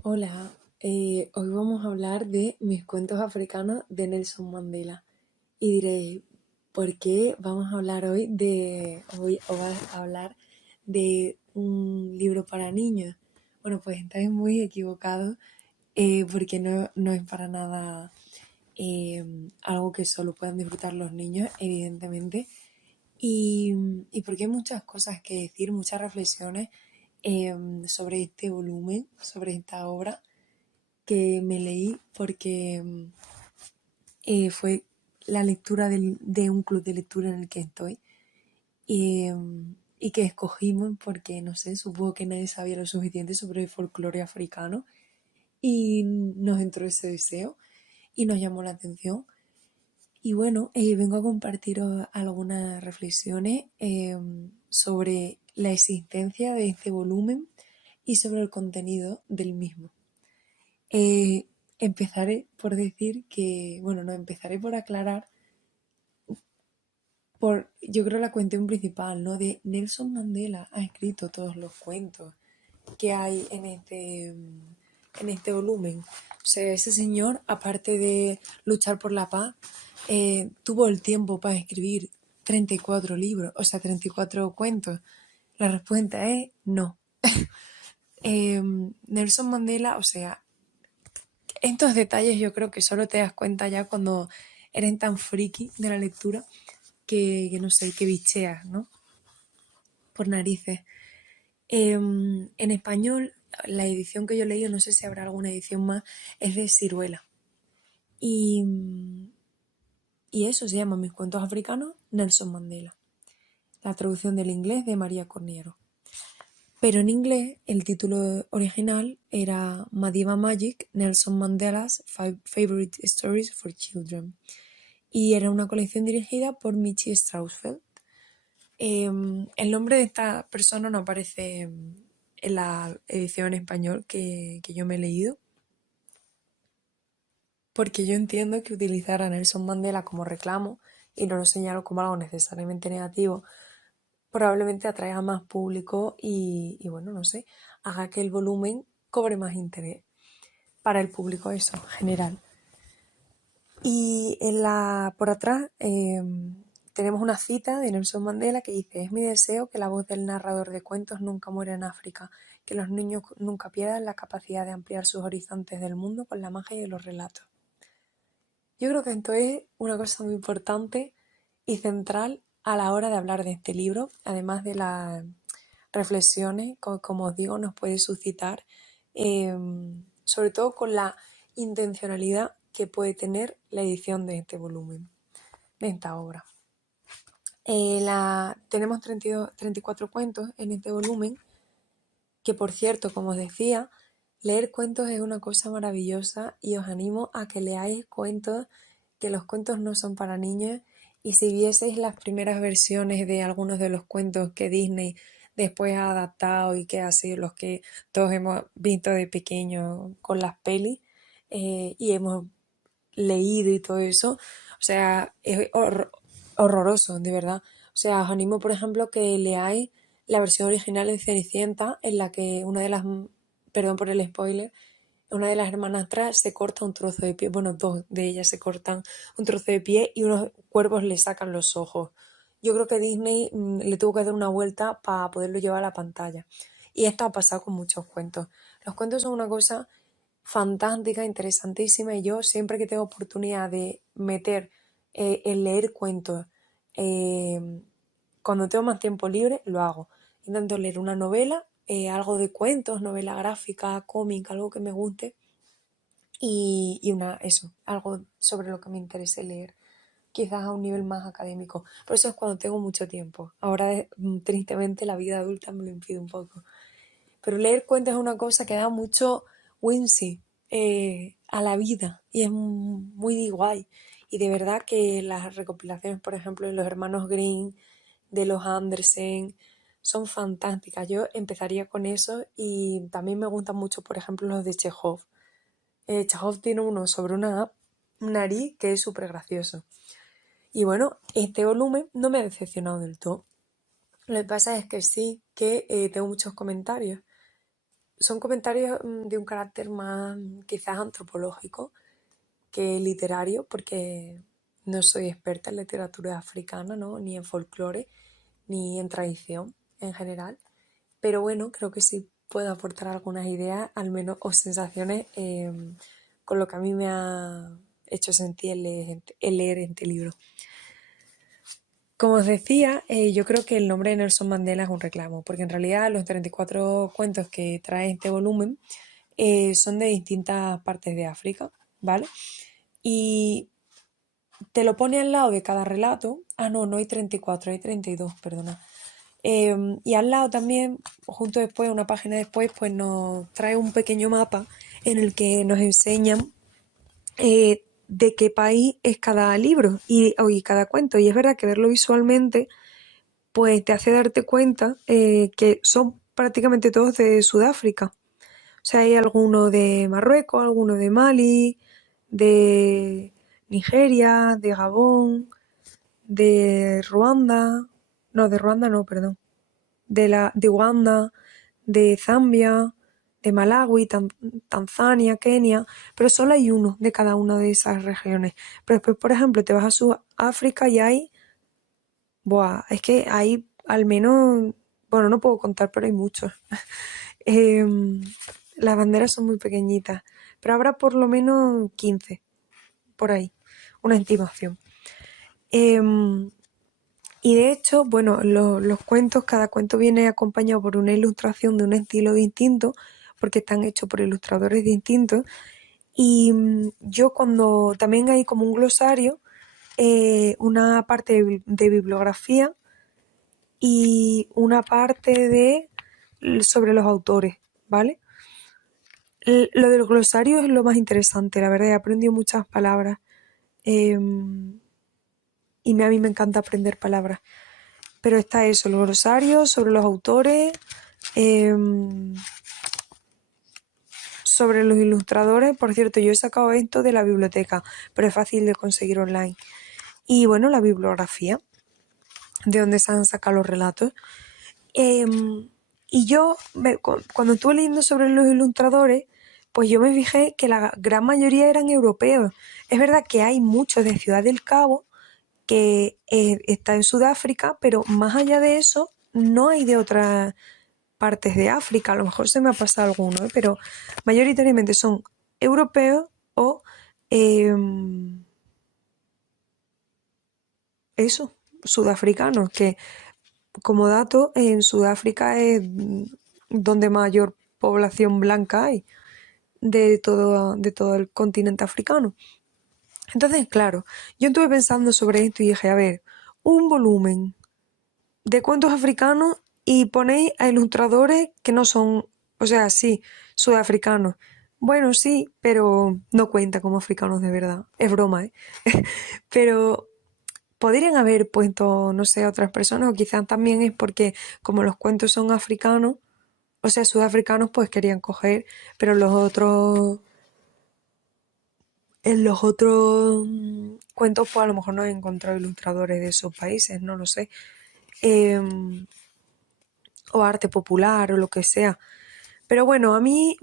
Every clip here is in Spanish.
Hola, hoy vamos a hablar de mis cuentos africanos de Nelson Mandela. Y diréis, ¿por qué vamos a hablar hoy os voy a hablar de un libro para niños? Bueno, pues estáis muy equivocados porque no es para nada eh, algo que solo puedan disfrutar los niños, evidentemente. Y, y porque hay muchas cosas que decir, muchas reflexiones sobre este volumen, sobre esta obra que me leí porque fue la lectura de un club de lectura en el que estoy y que escogimos porque, no sé, supongo que nadie sabía lo suficiente sobre el folclore africano y nos entró ese deseo y nos llamó la atención. Y bueno, vengo a compartiros algunas reflexiones sobre la existencia de este volumen y sobre el contenido del mismo. Eh, Empezaré por decir que, bueno, no, empezaré por aclarar, yo creo la cuestión principal, ¿no? De Nelson Mandela ha escrito todos los cuentos que hay en este volumen. O sea, ese señor, aparte de luchar por la paz, tuvo el tiempo para escribir 34 libros, o sea, 34 cuentos. La respuesta es no. Nelson Mandela, o sea, estos detalles yo creo que solo te das cuenta ya cuando eres tan friki de la lectura que no sé, que bicheas, ¿no? Por narices. En español, la edición que yo leí, no sé si habrá alguna edición más, es de Ciruela. Y, y eso se llama Mis cuentos africanos, Nelson Mandela. La traducción del inglés de María Corniero. Pero en inglés el título original era Madiba Magic, Nelson Mandela's Favorite Stories for Children. Y era una colección dirigida por Michi Strausfeld. El nombre de esta persona no aparece en la edición en español que yo me he leído, porque yo entiendo que utilizar a Nelson Mandela como reclamo, y no lo señalo como algo necesariamente negativo, probablemente atraiga más público y bueno, no sé, haga que el volumen cobre más interés para el público eso, general. Y por atrás tenemos una cita de Nelson Mandela que dice: es mi deseo que la voz del narrador de cuentos nunca muera en África, que los niños nunca pierdan la capacidad de ampliar sus horizontes del mundo con la magia de los relatos. Yo creo que esto es una cosa muy importante y central a la hora de hablar de este libro, además de las reflexiones, como os digo, nos puede suscitar, eh, sobre todo con la intencionalidad que puede tener la edición de este volumen, de esta obra. Tenemos 34 cuentos en este volumen, que por cierto, como os decía, leer cuentos es una cosa maravillosa y os animo a que leáis cuentos, que los cuentos no son para niños, y si vieseis las primeras versiones de algunos de los cuentos que Disney después ha adaptado y que ha sido los que todos hemos visto de pequeños con las pelis y hemos leído y todo eso, o sea, es horroroso, de verdad. O sea, os animo, por ejemplo, que leáis la versión original de Cenicienta, en la que una de las, perdón por el spoiler, una de las hermanastras se corta un trozo de pie, bueno, dos de ellas se cortan un trozo de pie y unos cuervos le sacan los ojos. Yo creo que Disney le tuvo que dar una vuelta para poderlo llevar a la pantalla. Y esto ha pasado con muchos cuentos. Los cuentos son una cosa fantástica, interesantísima, y yo siempre que tengo oportunidad de meter el leer cuentos, eh, cuando tengo más tiempo libre, lo hago. Intento leer una novela, algo de cuentos, novela gráfica, cómic, algo que me guste eso, algo sobre lo que me interese leer, quizás a un nivel más académico. Pero eso es cuando tengo mucho tiempo. Ahora, tristemente, la vida adulta me lo impide un poco. Pero leer cuentos es una cosa que da mucho whimsy a la vida y es muy guay. Y de verdad que las recopilaciones, por ejemplo, de los hermanos Green, de los Andersen, son fantásticas. Yo empezaría con eso y también me gustan mucho, por ejemplo, los de Chekhov. Chekhov tiene uno sobre una nariz que es súper gracioso. Y bueno, este volumen no me ha decepcionado del todo. Lo que pasa es que sí que tengo muchos comentarios son comentarios de un carácter más quizás antropológico que literario, porque no soy experta en literatura africana, ¿no? Ni en folclore, ni en tradición en general. Pero bueno, creo que sí puedo aportar algunas ideas, al menos, o sensaciones con lo que a mí me ha hecho sentir el leer este libro. Como os decía, yo creo que el nombre de Nelson Mandela es un reclamo, porque en realidad los 34 cuentos que trae este volumen son de distintas partes de África, ¿vale? Y te lo pone al lado de cada relato. Ah, no, no hay 34, hay 32, perdona. Y al lado también, justo después, una página después, pues nos trae un pequeño mapa en el que nos enseñan de qué país es cada libro y cada cuento. Y es verdad que verlo visualmente, pues te hace darte cuenta que son prácticamente todos de Sudáfrica. O sea, hay alguno de Marruecos, alguno de Mali, de Nigeria, de Gabón, de Ruanda, no, de Ruanda no, perdón, de Uganda, de Zambia, de Malawi, Tanzania, Kenia, pero solo hay uno de cada una de esas regiones. Pero después, por ejemplo, te vas a Sudáfrica y hay, buah, es que hay al menos, bueno, no puedo contar, pero hay muchos. Las banderas son muy pequeñitas, pero habrá por lo menos 15, por ahí, una estimación. Y de hecho, bueno, los cuentos, cada cuento viene acompañado por una ilustración de un estilo distinto, porque están hechos por ilustradores distintos. Y yo cuando también hay como un glosario, una parte de bibliografía y una parte de sobre los autores, ¿vale? Lo del glosario es lo más interesante, la verdad, he aprendido muchas palabras y a mí me encanta aprender palabras. Pero está eso, los glosarios sobre los autores, sobre los ilustradores. Por cierto, yo he sacado esto de la biblioteca, pero es fácil de conseguir online. Y bueno, la bibliografía, de donde se han sacado los relatos. Y yo, cuando estuve leyendo sobre los ilustradores, pues yo me fijé que la gran mayoría eran europeos. Es verdad que hay muchos de Ciudad del Cabo, que está en Sudáfrica, pero más allá de eso, no hay de otras partes de África. A lo mejor se me ha pasado alguno, pero mayoritariamente son europeos o eso, sudafricanos, que como dato, en Sudáfrica es donde mayor población blanca hay de todo el continente africano. Entonces, claro, yo estuve pensando sobre esto y dije, a ver, un volumen de cuentos africanos y ponéis a ilustradores que no son, o sea, sí, sudafricanos. Bueno, sí, pero no cuenta como africanos de verdad. Es broma, ¿eh? Pero podrían haber puesto, no sé, otras personas, o quizás también es porque como los cuentos son africanos, o sea, sudafricanos, pues querían coger, pero en los otros cuentos, pues a lo mejor no he encontrado ilustradores de esos países, no lo sé. O arte popular o lo que sea. Pero bueno, a mí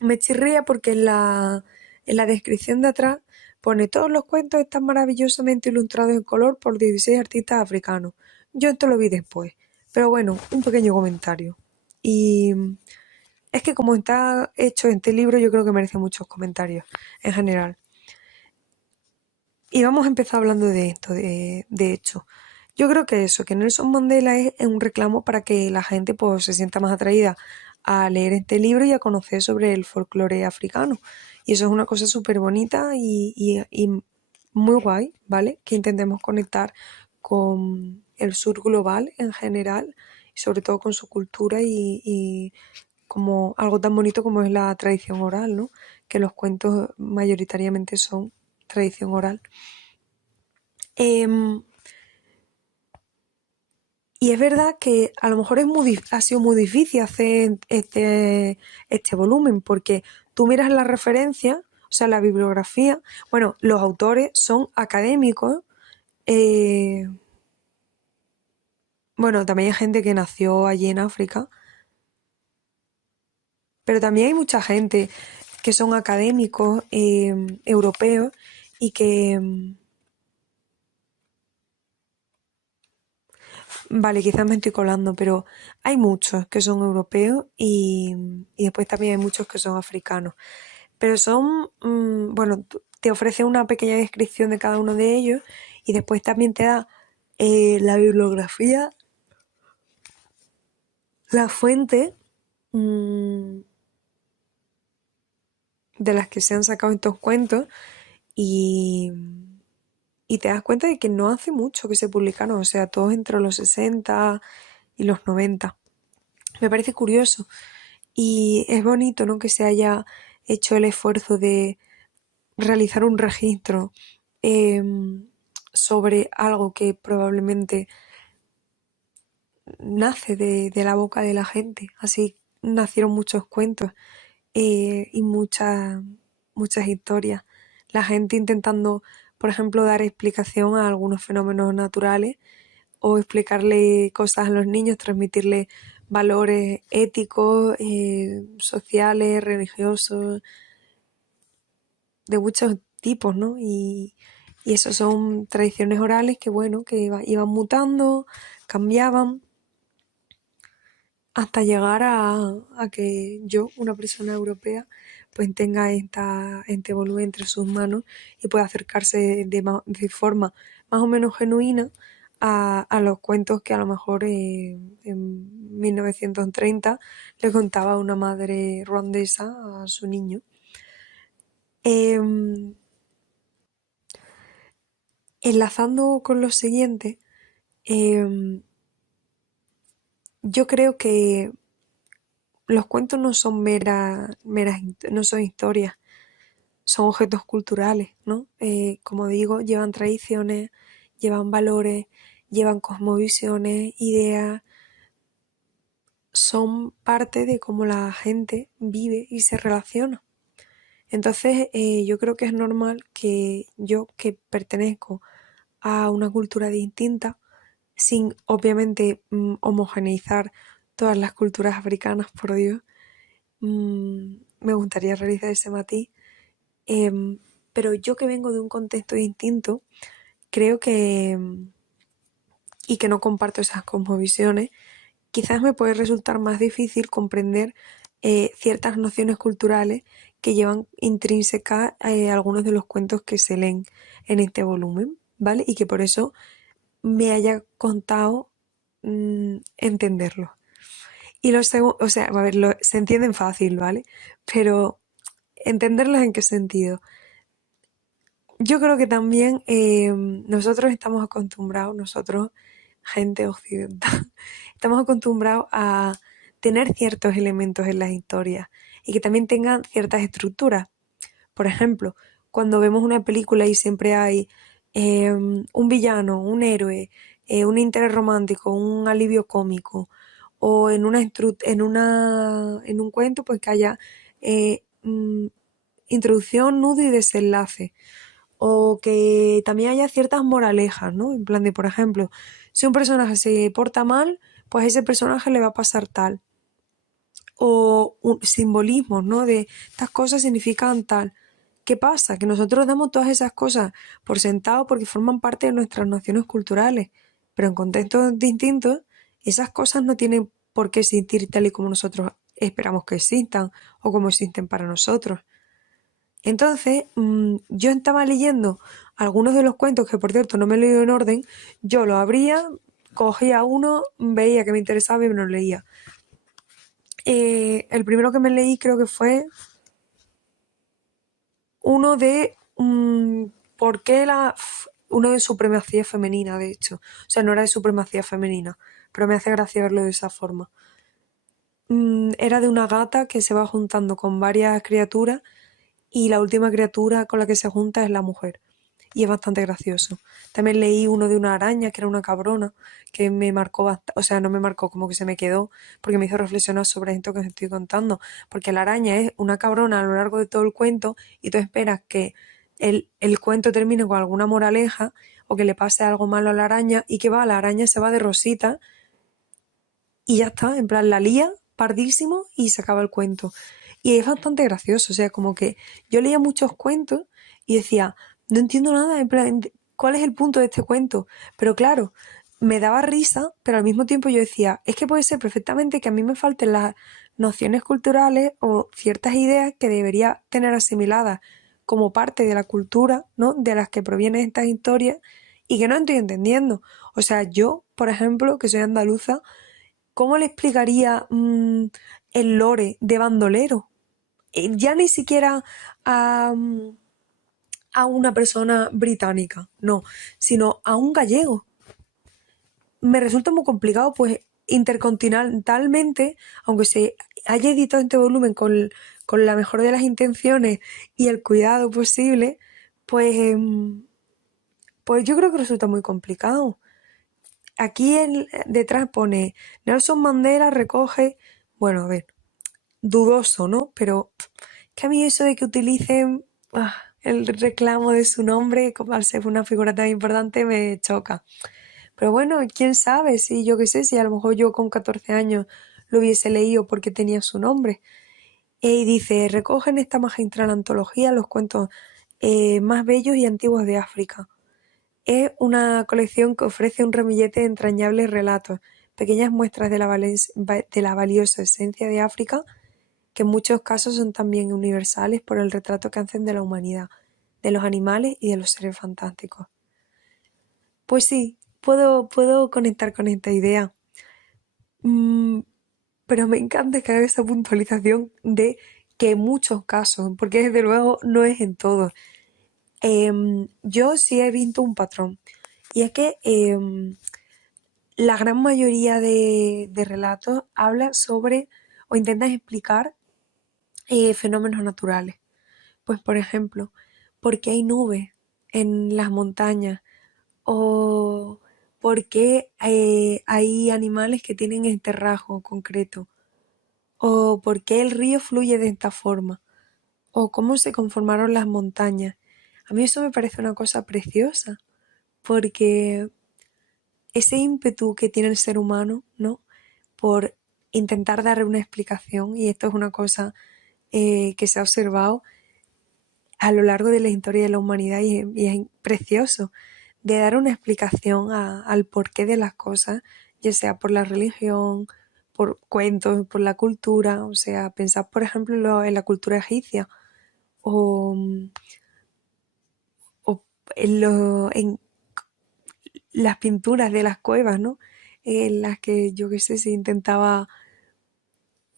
me chirría porque en la descripción de atrás pone todos los cuentos están maravillosamente ilustrados en color por 16 artistas africanos. Yo esto lo vi después. Pero bueno, un pequeño comentario. Y es que como está hecho este libro, yo creo que merece muchos comentarios en general. Y vamos a empezar hablando de esto, de hecho. Yo creo que eso, que Nelson Mandela es un reclamo para que la gente pues, se sienta más atraída a leer este libro y a conocer sobre el folclore africano. Y eso es una cosa súper bonita y muy guay, ¿vale? Que intentemos conectar con el sur global en general y sobre todo con su cultura y como algo tan bonito como es la tradición oral, ¿no? Que los cuentos mayoritariamente son tradición oral. Em, y es verdad que a lo mejor ha sido muy difícil hacer este volumen, porque tú miras la referencia, o sea, la bibliografía, bueno, los autores son académicos, eh, bueno, también hay gente que nació allí en África, Pero también hay mucha gente que son académicos europeos y que, vale, quizás me estoy colando, pero hay muchos que son europeos y después también hay muchos que son africanos. Pero son, bueno, te ofrece una pequeña descripción de cada uno de ellos y después también te da la bibliografía, la fuente de las que se han sacado estos cuentos y, y te das cuenta de que no hace mucho que se publicaron, o sea, todos entre los 60 y los 90. Me parece curioso y es bonito, ¿no?, que se haya hecho el esfuerzo de realizar un registro sobre algo que probablemente nace de la boca de la gente. Así nacieron muchos cuentos y muchas historias. La gente intentando, por ejemplo, dar explicación a algunos fenómenos naturales o explicarle cosas a los niños, transmitirle valores éticos, sociales, religiosos, de muchos tipos, ¿no? Y eso son tradiciones orales que, bueno, que iban mutando, cambiaban, hasta llegar a que yo, una persona europea, pues tenga este volumen entre sus manos y pueda acercarse de forma más o menos genuina a los cuentos que a lo mejor en 1930 le contaba una madre ruandesa a su niño. Enlazando con lo siguiente, yo creo que los cuentos no son no son historias, son objetos culturales, ¿no? Como digo, llevan tradiciones, llevan valores, llevan cosmovisiones, ideas, son parte de cómo la gente vive y se relaciona. Entonces, yo creo que es normal que yo, que pertenezco a una cultura distinta, sin obviamente homogeneizar todas las culturas africanas, por Dios, me gustaría realizar ese matiz, pero yo que vengo de un contexto distinto, creo que, y que no comparto esas cosmovisiones, quizás me puede resultar más difícil comprender ciertas nociones culturales que llevan intrínsecas algunos de los cuentos que se leen en este volumen, ¿vale? Y que por eso me haya contado entenderlo. Y lo segundo, o sea, a ver, se entienden fácil, ¿vale? Pero entenderlos en qué sentido. Yo creo que también nosotros estamos acostumbrados, nosotros, gente occidental, estamos acostumbrados a tener ciertos elementos en las historias y que también tengan ciertas estructuras. Por ejemplo, cuando vemos una película y siempre hay un villano, un héroe, un interés romántico, un alivio cómico, o en en un cuento pues que haya introducción, nudo y desenlace, o que también haya ciertas moralejas, ¿no? En plan de, por ejemplo, si un personaje se porta mal, pues a ese personaje le va a pasar tal. O simbolismos, ¿no? De estas cosas significan tal. ¿Qué pasa? Que nosotros damos todas esas cosas por sentado porque forman parte de nuestras nociones culturales, pero en contextos distintos, esas cosas no tienen por qué existir tal y como nosotros esperamos que existan o como existen para nosotros. Entonces, yo estaba leyendo algunos de los cuentos, que por cierto no me he leído en orden, yo lo abría, cogía uno, veía que me interesaba y me lo leía. El primero que me leí creo que fue uno de ¿por qué uno de supremacía femenina, de hecho? O sea, no era de supremacía femenina, pero me hace gracia verlo de esa forma. Era de una gata que se va juntando con varias criaturas y la última criatura con la que se junta es la mujer. Y es bastante gracioso. También leí uno de una araña, que era una cabrona, que me marcó bastante, o sea, no me marcó, como que se me quedó, porque me hizo reflexionar sobre esto que os estoy contando. Porque la araña es una cabrona a lo largo de todo el cuento y tú esperas que el cuento termine con alguna moraleja o que le pase algo malo a la araña y que va, la araña se va de rosita y ya está, en plan la lía pardísimo y se acaba el cuento. Y es bastante gracioso, o sea, como que yo leía muchos cuentos y decía, no entiendo nada, en plan, ¿cuál es el punto de este cuento? Pero claro, me daba risa, pero al mismo tiempo yo decía, es que puede ser perfectamente que a mí me falten las nociones culturales o ciertas ideas que debería tener asimiladas como parte de la cultura, ¿no? De las que provienen estas historias y que no estoy entendiendo. O sea, yo, por ejemplo, que soy andaluza, ¿cómo le explicaría el lore de Bandolero? Ya ni siquiera a, a una persona británica, no, sino a un gallego. Me resulta muy complicado, pues intercontinentalmente, aunque se haya editado este volumen con la mejor de las intenciones y el cuidado posible, pues, pues yo creo que resulta muy complicado. Aquí detrás pone Nelson Mandela recoge, bueno, a ver, dudoso, ¿no? Pero que a mí eso de que utilicen el reclamo de su nombre, como al ser una figura tan importante, me choca. Pero bueno, quién sabe, si yo qué sé, si a lo mejor yo con 14 años lo hubiese leído porque tenía su nombre. Y dice, recoge en esta magistral antología los cuentos más bellos y antiguos de África. Es una colección que ofrece un ramillete de entrañables relatos, pequeñas muestras de la valiosa esencia de África, que en muchos casos son también universales por el retrato que hacen de la humanidad, de los animales y de los seres fantásticos. Pues sí, puedo conectar con esta idea. Pero me encanta que haga esa puntualización de que en muchos casos, porque desde luego no es en todos. Yo sí he visto un patrón, y es que la gran mayoría de relatos habla sobre o intentan explicar fenómenos naturales. Pues por ejemplo, ¿por qué hay nubes en las montañas? ¿O por qué hay animales que tienen este rasgo concreto? ¿O por qué el río fluye de esta forma? ¿O cómo se conformaron las montañas? A mí eso me parece una cosa preciosa, porque ese ímpetu que tiene el ser humano, ¿no? Por intentar darle una explicación, y esto es una cosa que se ha observado a lo largo de la historia de la humanidad y es precioso, de dar una explicación al porqué de las cosas, ya sea por la religión, por cuentos, por la cultura, o sea, pensad por ejemplo en la cultura egipcia o, o en las pinturas de las cuevas, ¿no? En las que yo qué sé, se intentaba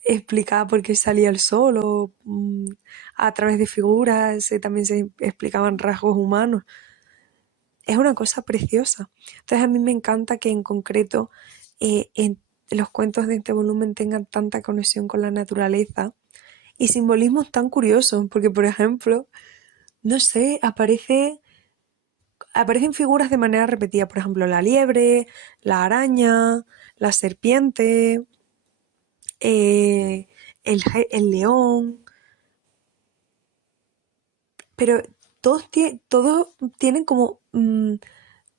explicar por qué salía el sol o a través de figuras también se explicaban rasgos humanos. Es una cosa preciosa. Entonces a mí me encanta que en concreto en los cuentos de este volumen tengan tanta conexión con la naturaleza y simbolismos tan curiosos, porque por ejemplo, no sé, aparecen figuras de manera repetida, por ejemplo, la liebre, la araña, la serpiente, el león, pero todos tienen como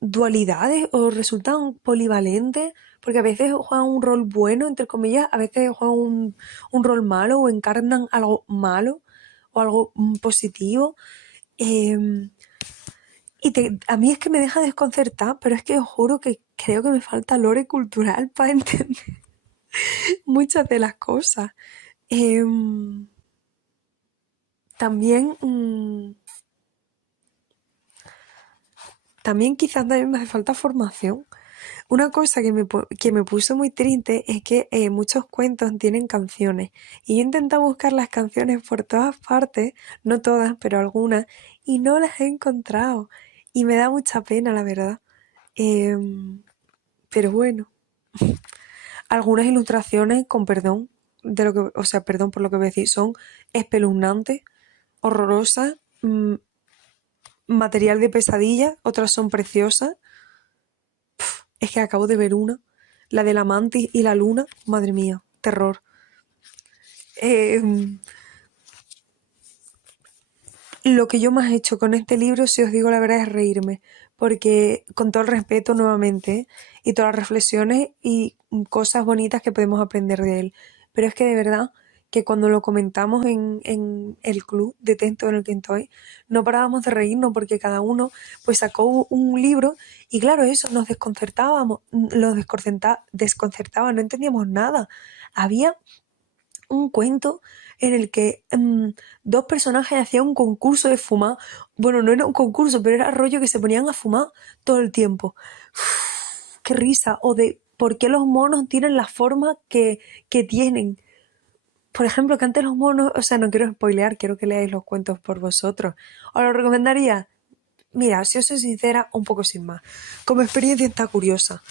dualidades o resultan polivalentes, porque a veces juegan un rol bueno, entre comillas, a veces juegan un rol malo o encarnan algo malo o algo positivo. Eh, a mí es que me deja desconcertar, pero es que os juro que creo que me falta lore cultural para entender muchas de las cosas. Em, también, también quizás también me hace falta formación. Una cosa que me puso muy triste es que muchos cuentos tienen canciones y yo he intentado buscar las canciones por todas partes, no todas, pero algunas, y no las he encontrado. Y me da mucha pena, la verdad. Pero bueno, algunas ilustraciones, con perdón, o sea, perdón por lo que voy a decir, son espeluznantes, horrorosas, material de pesadilla, otras son preciosas. Es que acabo de ver una, la de la mantis y la luna, madre mía, terror. Eh, lo que yo más he hecho con este libro, si os digo la verdad, es reírme, porque con todo el respeto nuevamente, y todas las reflexiones y cosas bonitas que podemos aprender de él, pero es que de verdad que cuando lo comentamos en el club de texto en el que estoy, no parábamos de reírnos porque cada uno pues sacó un libro y claro, eso nos desconcertábamos, desconcertaba, no entendíamos nada. Había un cuento en el que dos personajes hacían un concurso de fumar. Bueno, no era un concurso, pero era rollo que se ponían a fumar todo el tiempo. Uf, qué risa. O de por qué los monos tienen la forma que tienen. Por ejemplo, que antes los monos, o sea, no quiero spoilear, quiero que leáis los cuentos por vosotros. ¿Os lo recomendaría? Mira, si os soy sincera, un poco sin más. Como experiencia está curiosa.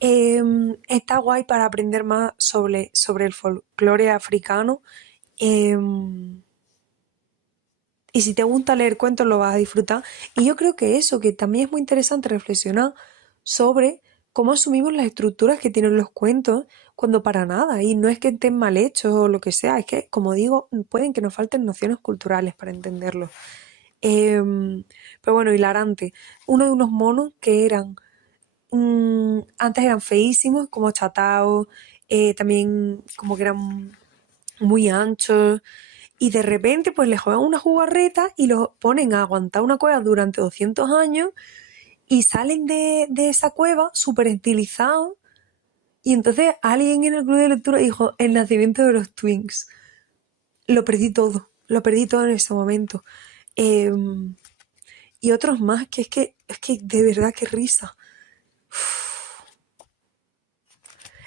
Está guay para aprender más sobre el folclore africano. Y si te gusta leer cuentos lo vas a disfrutar. Y yo creo que eso, que también es muy interesante reflexionar sobre cómo asumimos las estructuras que tienen los cuentos cuando para nada. Y no es que estén mal hechos o lo que sea, es que, como digo, pueden que nos falten nociones culturales para entenderlo. Pero bueno, hilarante. Uno de unos monos que eran antes eran feísimos, como chataos, también como que eran muy anchos, y de repente pues les juegan una jugarreta y los ponen a aguantar una cueva durante 200 años y salen de esa cueva súper estilizados. Y entonces alguien en el club de lectura dijo, el nacimiento de los Twins. Lo perdí todo en ese momento. Eh, y otros más, que es que de verdad qué risa.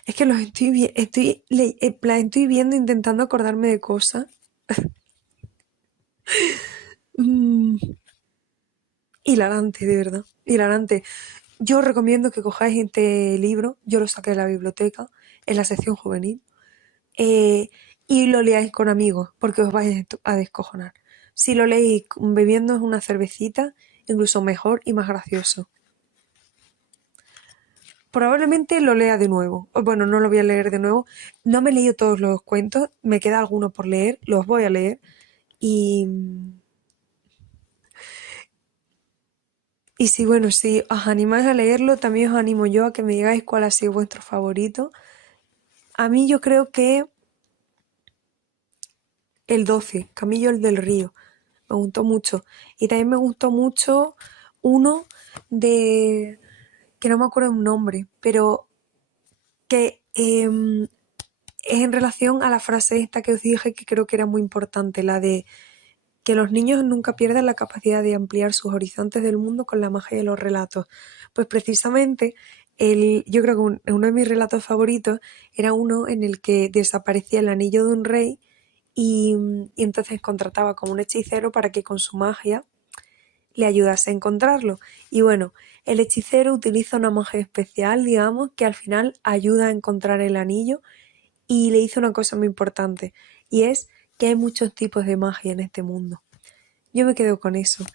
Es que los estoy viendo intentando acordarme de cosas. Mm, hilarante, de verdad. Hilarante. Yo os recomiendo que cojáis este libro. Yo lo saqué de la biblioteca, en la sección juvenil. eh, y lo leáis con amigos, porque os vais a descojonar. Si lo leéis bebiendo una cervecita, incluso mejor y más gracioso. Probablemente lo lea de nuevo. Bueno, no lo voy a leer de nuevo. No me he leído todos los cuentos, me queda alguno por leer, los voy a leer. Y, y si, bueno, si os animáis a leerlo, también os animo yo a que me digáis cuál ha sido vuestro favorito. A mí yo creo que el 12, Camillo el del Río, me gustó mucho. Y también me gustó mucho uno de, que no me acuerdo un nombre, pero que es en relación a la frase esta que os dije que creo que era muy importante, la de que los niños nunca pierdan la capacidad de ampliar sus horizontes del mundo con la magia de los relatos. Pues precisamente yo creo que uno de mis relatos favoritos era uno en el que desaparecía el anillo de un rey y entonces contrataba como un hechicero para que con su magia le ayudase a encontrarlo. Y bueno, el hechicero utiliza una magia especial, digamos, que al final ayuda a encontrar el anillo y le hizo una cosa muy importante y es que hay muchos tipos de magia en este mundo. Yo me quedo con eso.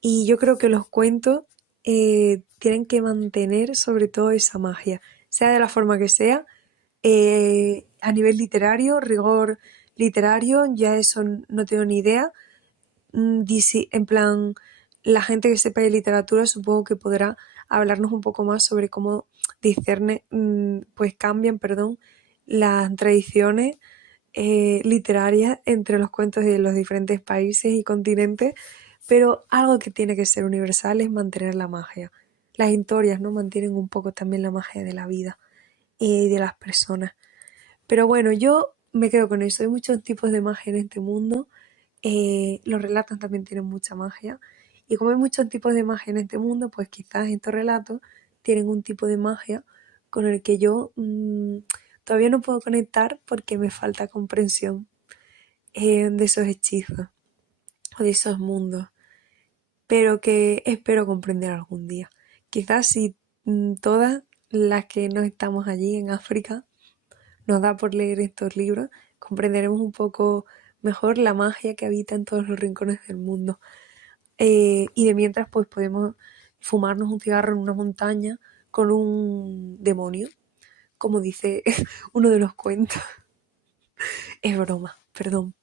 Y yo creo que los cuentos tienen que mantener sobre todo esa magia, sea de la forma que sea, a nivel literario, rigor literario, ya eso no tengo ni idea. En plan, la gente que sepa de literatura supongo que podrá hablarnos un poco más sobre cómo pues cambian, perdón, las tradiciones literarias entre los cuentos de los diferentes países y continentes, pero algo que tiene que ser universal es mantener la magia. Las historias, ¿no? Mantienen un poco también la magia de la vida y de las personas. Pero bueno, yo me quedo con eso. Hay muchos tipos de magia en este mundo. Los relatos también tienen mucha magia. Y como hay muchos tipos de magia en este mundo, pues quizás estos relatos tienen un tipo de magia con el que yo todavía no puedo conectar porque me falta comprensión de esos hechizos o de esos mundos, pero que espero comprender algún día. Quizás si todas las que no estamos allí en África nos da por leer estos libros, comprenderemos un poco mejor la magia que habita en todos los rincones del mundo. Y de mientras pues podemos fumarnos un cigarro en una montaña con un demonio, como dice uno de los cuentos. Es broma, perdón.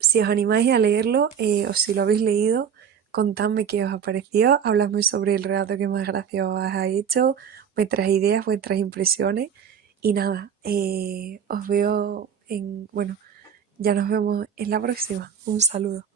Si os animáis a leerlo o si lo habéis leído, contadme qué os ha parecido, habladme sobre el relato que más gracia os ha hecho, vuestras ideas, vuestras impresiones Y nada, os veo bueno, ya nos vemos en la próxima. Un saludo.